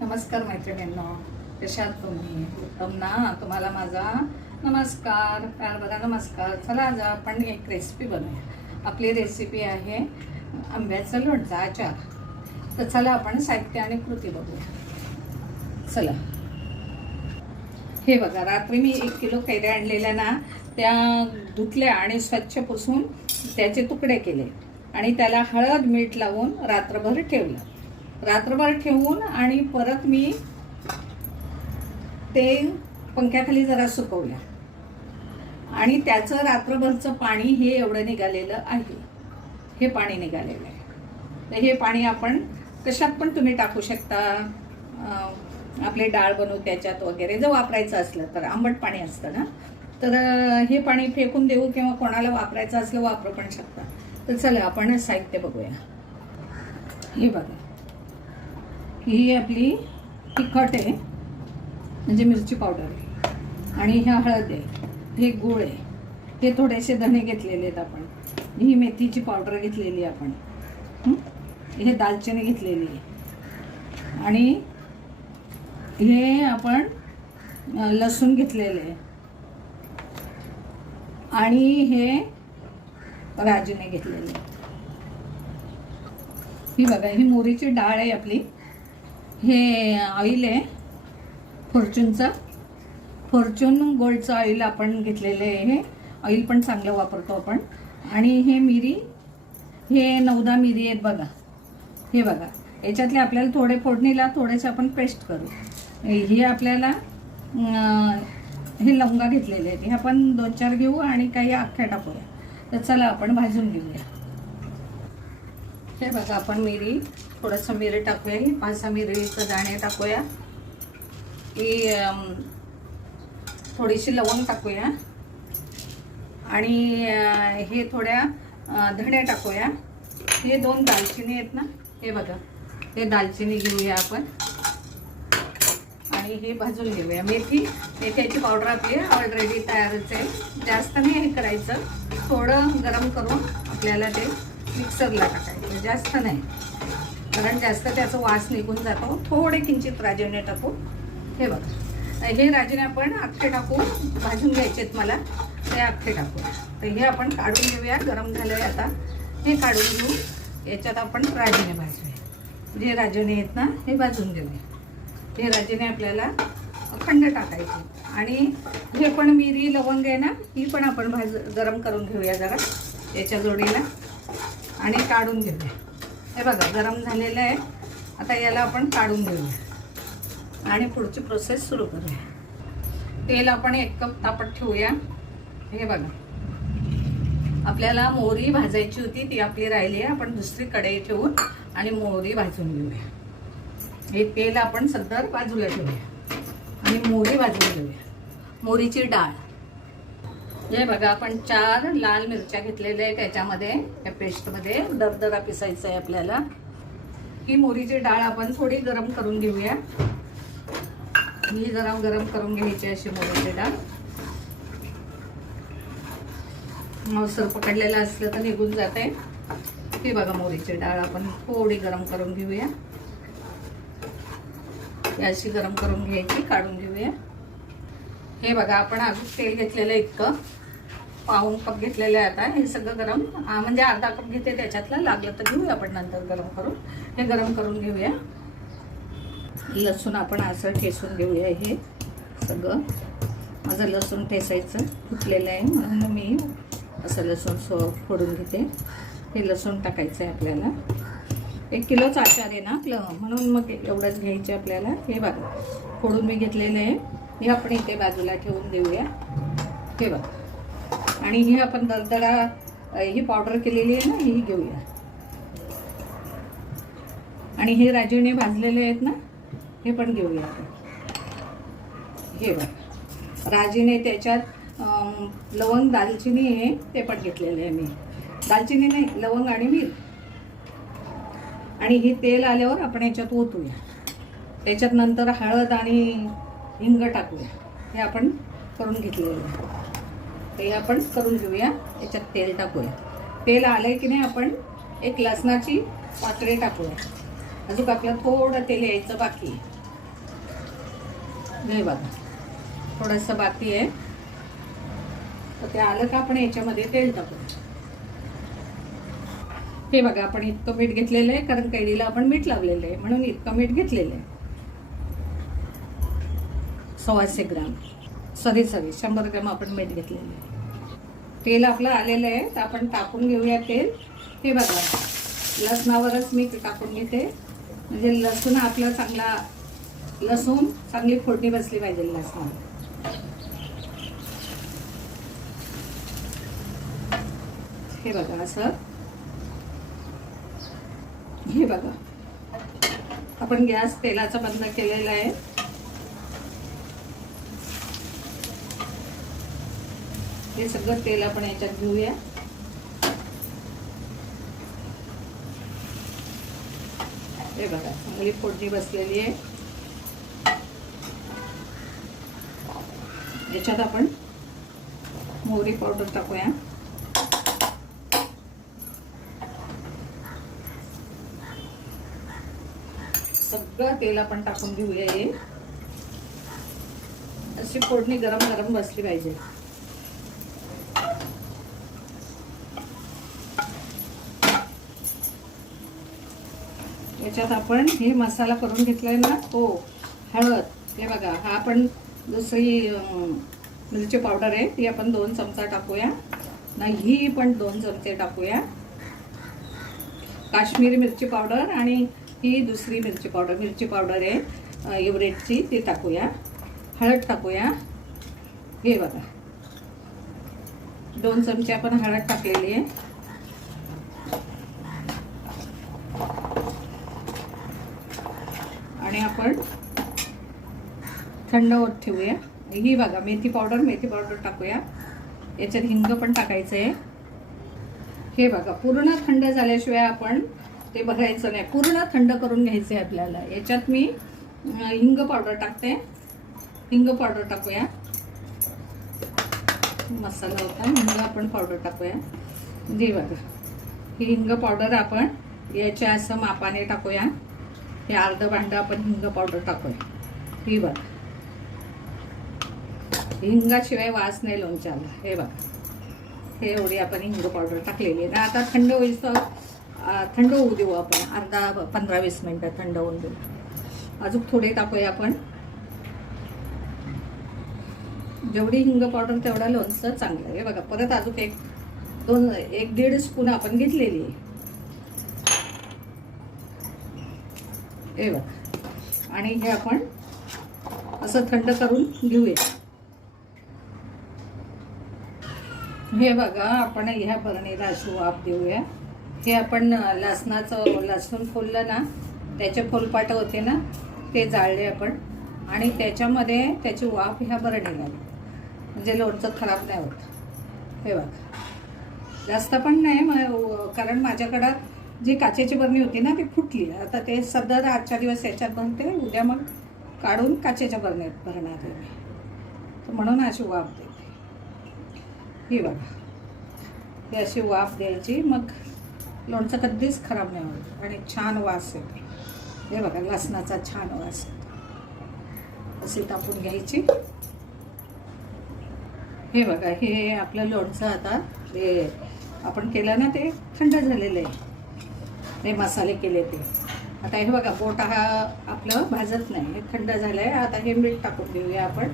नमस्कार मैत्रिणींनो कशात तुम्ही? उत्तम ना तुम्हाला माझा नमस्कार प्यार बघा नमस्कार. चला आज आपण एक रेसिपी बनवूया. आपली रेसिपी आहे आंब्याचं लोणचा आचार. तर चला आपण साहित्य आणि कृती बघूया. चला. हे बघा रात्री मी एक किलो कैऱ्या आणलेल्या ना त्या धुतल्या आणि स्वच्छ पुसून त्याचे तुकडे केले. आणि त्याला हळद मीठ लावून रात्रभर ठेवलं. रात्रभर ठेवून आणि परत मी ते पंख्याखाली जरा सुकवल्या आणि त्याचं रात्रभरचं पाणी हे एवढं निघालेलं आहे. हे पाणी निघालेलं आहे. तर हे पाणी आपण कशात पण तुम्ही टाकू शकता. आपले डाळ बनवू त्याच्यात वगैरे. जर वापरायचं असलं तर आंबट पाणी असतं ना. तर हे पाणी फेकून देऊ किंवा कोणाला वापरायचं असलं वापरू पण शकता. तर चला आपण साहित्य बघूया. हे बघा. ही आपली तिखट आहे म्हणजे मिरची पावडर. आहे आणि ह्या हळद आहे हे गुळ आहे. हे थोडेसे धणे घेतलेले आहेत आपण. ही मेथीची पावडर घेतलेली आहे आपण. हे? दालचिनी घेतलेली आहे. आणि हे आपण लसूण घेतलेले आहे. आणि हे राजूने घेतलेले आहे. ही बघा ही मोरीची डाळ आहे आपली. हे ऑइल आहे. फॉर्च्यूनचं. फॉर्च्यून गोल्डचं ऑइल आपण घेतलेलं आहे. हे ऑइल पण चांगलं वापरतो आपण. आणि हे मिरी हे नवदा मिरी आहेत बघा. हे बघा. याच्यातले आपल्याला थोडे फोडणीला थोडेसे आपण पेस्ट करू. हे आपल्याला हे लवंगा घेतलेले आहेत. हे आपण दोन चार घेऊ आणि काही अख्ख्या टाकूया तर चला आपण भाजून घेऊया. हे बघा आपण मिरी. थोडंसं मिरे टाकूया ही. पाच सहा मिरीचं दाणे टाकूया. ही थोडीशी लवंग टाकूया. आणि हे थोड्या धण्या धणे टाकूया. हे दोन दालचिनी आहेत ना? हे बघा. हे दालचिनी घेऊया आपण. आणि हे भाजून घेऊया. मेथी मेथ्याची पावडर आपली ऑलरेडी तयारच आहे. जास्त नाही हे करायचं. थोडं गरम करून आपल्याला ते मिक्सरला टाकायचं. जास्त नाही. कारण जास्त त्याचा वास निघून जातो. थोडे किंचित राजवणे टाकू. हे बघा. हे राजीने आपण अख्खे टाकू. भाजून घ्यायचेत मला. ते अख्खे टाकू. तर हे आपण काढून घेऊया. गरम झालंय आता. हे काढून घेऊ. याच्यात आपण राजीने भाजूया. जे राजीने आहेत ना हे भाजून घेऊया. हे राजेने आपल्याला अखंड टाकायचे. आणि हे पण मिरी लवंग आहे ना ही पण आपण भाज गरम करून घेऊया जरा. याच्या जोडीला. आणि काढून घेऊया. हे बघा गरम झालेलं आहे. आता याला आपण काढून घेऊया. आणि पुढची प्रोसेस सुरू करूया. तेल आपण एक कप तापत ठेवूया. हे बघा. आपल्याला मोहरी भाजायची होती ती आपली राहिली आहे. आपण दुसरी कढई ठेवून आणि मोहरी भाजून घेऊया. हे तेल आपण सदर बाजूला ठेवूया. आणि मोहरी भाजून घेऊया. मोहरीची डाळ. हे बघा आपण चार लाल मिरच्या घेतलेल्या आहेत त्याच्यामध्ये या पेस्टमध्ये. दरदरा पिसायचं आहे आपल्याला. ही मोरीची डाळ आपण थोडी गरम करून घेऊया. ही जरा गरम करून घ्यायची अशी मोरीची डाळ. मौसर पकडलेलं असलं तर निघून जाते. ही बघा मोरीची डाळ आपण थोडी गरम करून घेऊया. अशी गरम करून घ्यायची काढून घेऊया. हे बघा आपण अजून तेल घेतलेलं आहे इतकं. पाऊन कप घेतलेले आहे आता हे सगळं गरम. म्हणजे अर्धा कप घेते त्याच्यातलं लागलं तर घेऊया आपण नंतर गरम करून. हे गरम करून घेऊया. लसूण आपण असं ठेसून घेऊया हे सगळं. माझं लसूण ठेसायचं फुटलेलं आहे म्हणून मी असं लसूण सो फोडून घेते. हे लसूण टाकायचं आहे आपल्याला. एक किलोचा आचार आहे ना आपलं म्हणून मग एवढंच घ्यायचे आपल्याला. हे बघा फोडून मी घेतलेलं आहे. हे आपण इथे बाजूला ठेवून देऊया. हे बघा. आणि ही आपण दरदरा ही पावडर केलेली आहे ना ही घेऊया. आणि हे राजूने भाजलेले आहेत ना हे पण घेऊया आपण. हे बघ. राजीने त्याच्यात लवंग दालचिनी आहे ते पण घेतलेले आहे मी. दालचिनी नाही लवंग आणि मीठ. आणि हे तेल आल्यावर आपण याच्यात ओतूया. त्याच्यात नंतर हळद आणि हिंग टाकूया. हे आपण करून घेतलेलं आहे. ते आपण करून घेऊया. याच्यात तेल टाकूया. तेल आलंय की नाही आपण एक लसणाची पात्रे टाकूया. अजून आपल्याला थोडं तेल यायचं बाकी आहे. नाही बघा. थोडंसं बाकी आहे. तर ते आलं का आपण याच्यामध्ये तेल टाकूया. हे बघा आपण इतकं मीठ घेतलेलं आहे कारण कैरीला आपण मीठ लावलेलं आहे. म्हणून इतकं मीठ घेतलेलं आहे. सव्वाशे ग्राम. सॉरी सॉरी शंभर ग्रॅम आपण मीठ घेतलेलं आहे. तेल आपलं आलेलं आहे तर आपण टाकून घेऊया तेल. हे बघा लसणावरच मी टाकून घेते. म्हणजे लसूण आपला चांगला लसूण चांगली फोडणी बसली पाहिजे लसणावर हे बघा असं. हे बघा. आपण गॅस तेलाचा बंद केलेला आहे. हे सगळं तेल आपण याच्यात घेऊया. हे बघा चांगली फोडणी बसलेली आहे. याच्यात आपण मोहरी पावडर टाकूया. सगळं तेल आपण टाकून घेऊया हे. अशी फोडणी गरम गरम बसली पाहिजे. याच्यात आपण हे मसाला करून घेतलाय ना हो हळद. हे बघा हा आपण दुसरी मिरची पावडर आहे ती आपण दोन चमचा टाकूया. नाही पण दोन चमचे टाकूया. काश्मीरी मिरची पावडर आणि ही दुसरी मिरची पावडर मिरची पावडर आहे अं, ती टाकूया. हळद टाकूया. हे बघा. दोन चमचे आपण हळद टाकलेली आहे आणि आपण थंड होत ठेवूया. ही बघा मेथी पावडर मेथी पावडर टाकूया. याच्यात हिंग पण टाकायचं आहे हे बघा पूर्ण थंड झाल्याशिवाय आपण ते बघायचं नाही. पूर्ण थंड करून घ्यायचं आहे आपल्याला. याच्यात मी हिंग पावडर टाकते. हिंग पावडर टाकूया. मसाला होता हिंग आपण पावडर टाकूया. जी बघा ही हिंग पावडर आपण याच्या असं मापाने टाकूया. हे अर्धं भांडं आपण हिंग पावडर टाकूया. ही बघा. हिंगाशिवाय वास नाही लोणच्याला. हे बघा. हे एवढी आपण हिंग पावडर टाकलेली आहे. ना आता थंड होईस थंड होऊ देऊ आपण. अर्धा पंधरा वीस मिनटं थंड होऊन देऊ. अजून थोडे टाकूया आपण. जेवढी हिंग पावडर तेवढा लोणचं चांगलं आहे. हे बघा परत अजून एक दोन एक दीड स्पून आपण घेतलेली आहे. हे बघा. आणि हे आपण असं थंड करून घेऊया. हे बघा आपण ह्या बरणीला अशी वाफ देऊया. हे आपण लसणाचं लसूण फुललं ना त्याचे फुलपाट होते ना ते जाळले आपण. आणि त्याच्यामध्ये त्याची वाफ ह्या बरणीला आली. म्हणजे लोणचं खराब नाही होत. हे बघा. जास्त पण नाही मग कारण माझ्याकडं जी काचेची बरणी होती ना ती फुटली. आता ते सदर आजच्या दिवस याच्यात बनते उद्या मग काढून काचेच्या बरणीत भरणार आहे तर म्हणून अशी वाफ दे. ही बघा. ही अशी वाफ द्यायची मग लोणचं कधीच खराब नाही होत आणि छान वास येतो. हे बघा लसणाचा छान वास येतो. असे तापून घ्यायची. हे बघा हे आपलं लोणचं आता ते आपण केलं ना ते थंड झालेलं आहे. ते मसाले केले ते. आता हे बघा बोट हा आपलं भाजत नाही. हे थंड झालं आहे आता हे मीठ टाकून घेऊया आपण.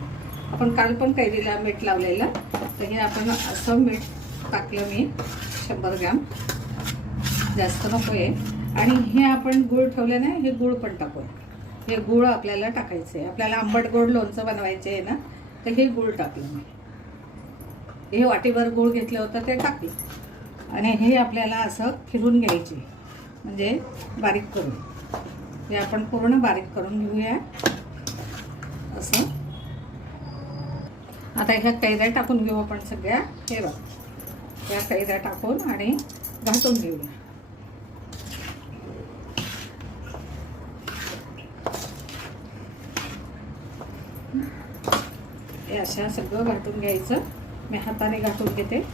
आपण काल पण कैरीला मीठ लावलेलं. तर हे आपण असं मीठ टाकलं मी शंभर ग्रॅम. जास्त नको आहे आणि हे आपण गूळ ठेवले ना हे गूळ पण टाकूया. हे गूळ आपल्याला टाकायचं आहे आपल्याला आंबट गोड लोणचं बनवायचे आहे ना तर हे गूळ टाकलं मी. हे वाटीभर गूळ घेतलं होतं ते टाकलं. आणि हे आपल्याला असं फिरून घ्यायचे. म्हणजे बारीक करून. हे आपण पूर्ण बारीक करून घेऊया. असं. आता ह्या कैऱ्या टाकून घेऊ आपण सगळ्या. हे बघ. ह्या कैऱ्या टाकून आणि घासून घेऊया. हे अशा सगळं घाटून घ्यायचं. मी हाताने घाटून घेते.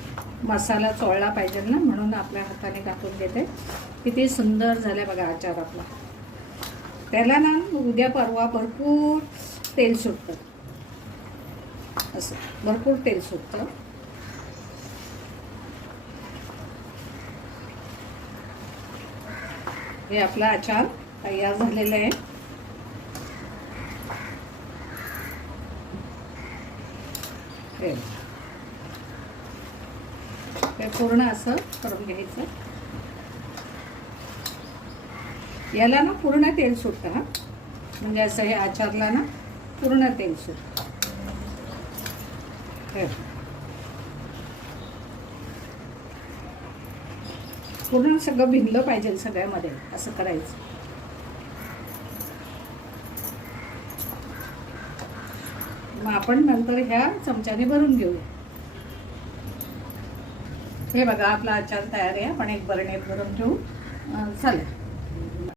मसाला चोळला पाहिजे ना म्हणून आपल्या हाताने घाटून घेते. किती सुंदर झाल्या बघा आचार आपला. त्याला ना उद्या परवा भरपूर तेल सुटतं. असं. भरपूर तेल सुटतं. हे आपला अचार तयार झालेला आहे. हे पूर्ण असं करून घ्यायचं. याला ना पूर्ण तेल सुटतं हा. म्हणजे असं हे आचारला ना पूर्ण तेल सुटतं. पूर्ण सगळं भिनलं पाहिजे सगळ्यामध्ये असं करायचं. मग आपण नंतर ह्या चमच्याने भरून घेऊ हे बघा आपला आचार तयार आहे. आपण एक बरणीत भरून ठेवू चालेल.